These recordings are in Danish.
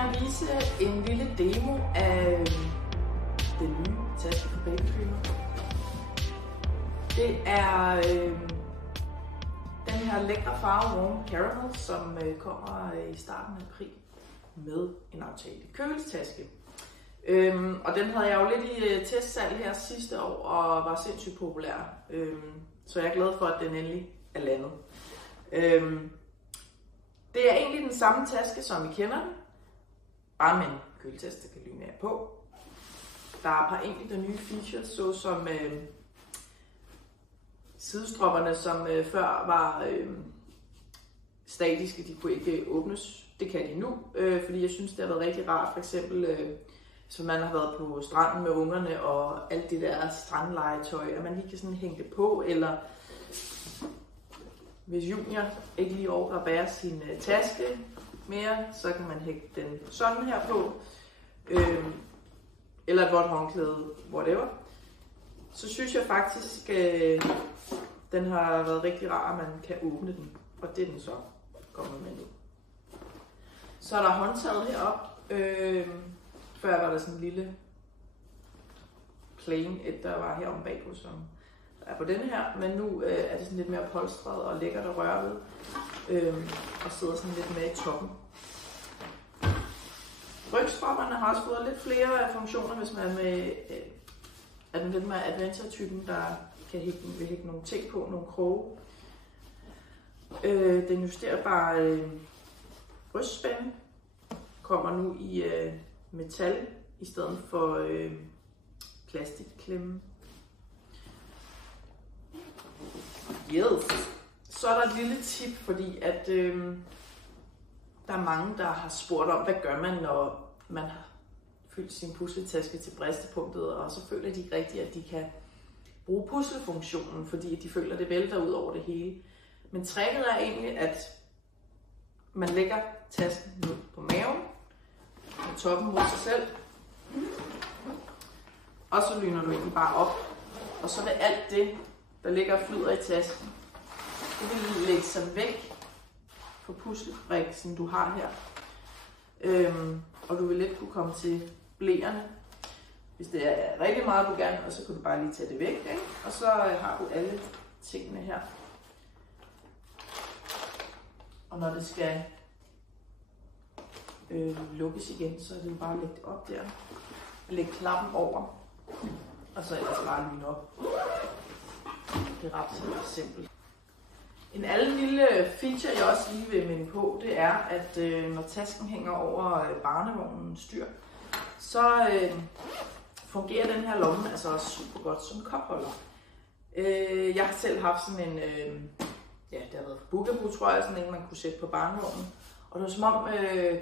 gerne vise en lille demo af den nye taske fra Babyfilmer. Det er den her lækre farve Warm Caramel, som kommer i starten af april med en aftagelig køletaske. Og den havde jeg jo lidt i testsalg her sidste år og var sindssygt populær. Så jeg er glad for, at den endelig er landet. Det er egentlig den samme taske, som vi kender den, bare med en køletaske, der kan lyne af på. Der er et par enkelte nye features, såsom sidestropperne, som før var statiske, de kunne ikke åbnes. Det kan de nu, fordi jeg synes, det har været rigtig rart. For eksempel, hvis man har været på stranden med ungerne og alt det der strandlegetøj, at man lige kan sådan hænge det på, eller hvis Junior ikke lige overgår at bære sin taske mere, så kan man hægte den sådan her på, eller et vådt håndklæde, whatever. Så synes jeg faktisk, den har været rigtig rar, at man kan åbne den, og det er den så kommet med nu. Så er der håndtaget heroppe. Før var der sådan en lille plain, der var heromme bagpå, som er på denne her, men nu er det sådan lidt mere polstret og lækkert at røre ved, og sidder sådan lidt mere i toppen. Rygstropperne har også fået lidt flere funktioner, hvis man er den lidt mere adventure-typen, der kan hægte nogle ting på, nogle kroge. Den justerbare brystspænde kommer nu i metal i stedet for plastikklemme. Yes. Så er der et lille tip, fordi at der er mange, der har spurgt om, hvad gør man, når man har fyldt sin pusletaske til bristepunktet, og så føler de ikke rigtigt, at de kan bruge puslefunktionen, fordi de føler, at det vælter ud over det hele. Men tricket er egentlig, at man lægger tasken ned på maven, med toppen mod sig selv, og så lyner du egentlig bare op, og så vil alt det, der ligger og flyder i tasken, det vil lægge sig væk på puslebriksen, du har her. Og du vil let kunne komme til blæerne, hvis det er rigtig meget, du gerne, og så kan du bare lige tage det væk, ikke? Og så har du alle tingene her. Og når det skal lukkes igen, så er det jo bare at lægge det op der. Læg klappen over, og så ellers bare lyne op. Det er ret simpelt. En anden lille feature, jeg også lige vil minde på, det er, at når tasken hænger over barnevognens styr, så fungerer den her lomme altså også super godt som kopholder. Jeg har selv haft sådan en, det har været Bugaboo, tror jeg, sådan en, man kunne sætte på barnevognen. Og det var som om,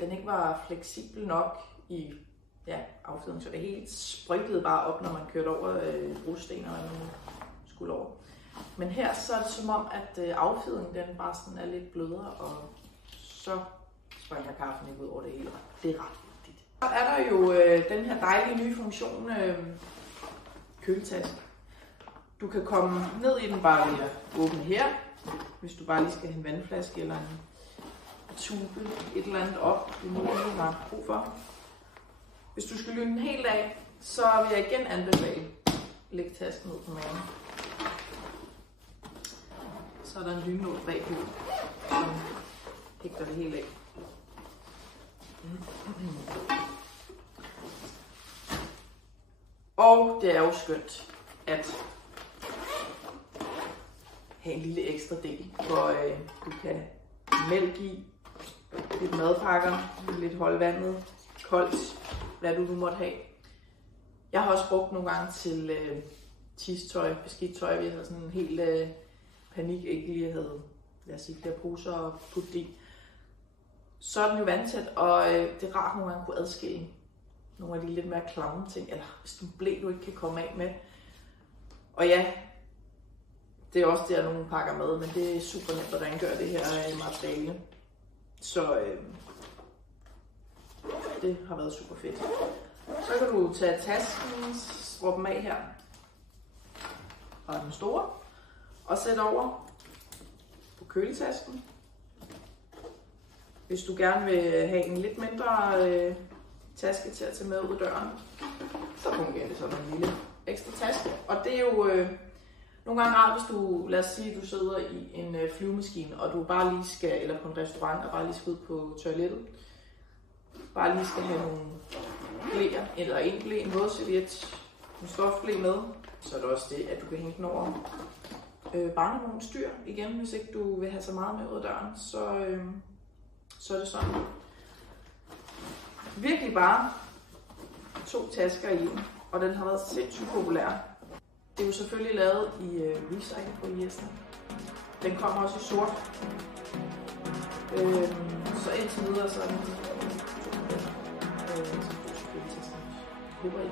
den ikke var fleksibel nok i affjedringen, så det helt spryklede bare op, når man kørte over brosten, og man skulle over. Men her så er det som om, at affjedringen den bare sådan er lidt blødere, og så springer kaffen ikke ud over det hele. Det er ret vigtigt. Så er der jo den her dejlige nye funktion, køletaske. Du kan komme ned i den bare ved at åbne her, hvis du bare lige skal have en vandflaske eller en tube, et eller andet op, det er noget, du har brug for. Hvis du skal lyne den helt af, så vil jeg igen anbefale at lægge tasken ned på maven. Så er der en lynnål bagpå, som hægter det hele af. Og det er jo skønt at have en lille ekstra del, hvor du kan mælk i, lidt madpakker, lidt holde vandet, koldt, hvad du nu måtte have. Jeg har også brugt nogle gange til tistøj, beskidt tøj, vi havde sådan en helt panik, ikke lige havde, lad os sige, flere poser og putte i. Så er den jo vandtæt, og det er rart nogle gange at kunne adskille nogle af de lidt mere klamme ting, eller hvis du blæ, du ikke kan komme af med. Og ja, det er også der, nogle pakker med, men det er super nemt at rengøre det her materiale. Så det har været super fedt. Så kan du tage tasken, skrubbe dem af her fra den store, og sætte over på køletasken. hvis du gerne vil have en lidt mindre taske til at tage med ud af døren, så fungerer det som en lille ekstra taske. Og det er jo nogle gange rart, hvis du, lad os sige, at du sidder i en flyvemaskine, og du bare lige skal, eller på en restaurant, og bare lige skal ud på toilettet. Bare lige skal have nogle blæer, eller en blæ, en vådserviet, en stofblæ med. Så er det også det, at du kan hænge den over barnevognens styr igen, hvis ikke du vil have så meget med ud af døren. Så er det sådan. Virkelig bare 2 tasker i en, og den har været sindssygt populær. Det er jo selvfølgelig lavet i recycle polyester. Den kommer også i sort. Så indtil videre så er den håber jeg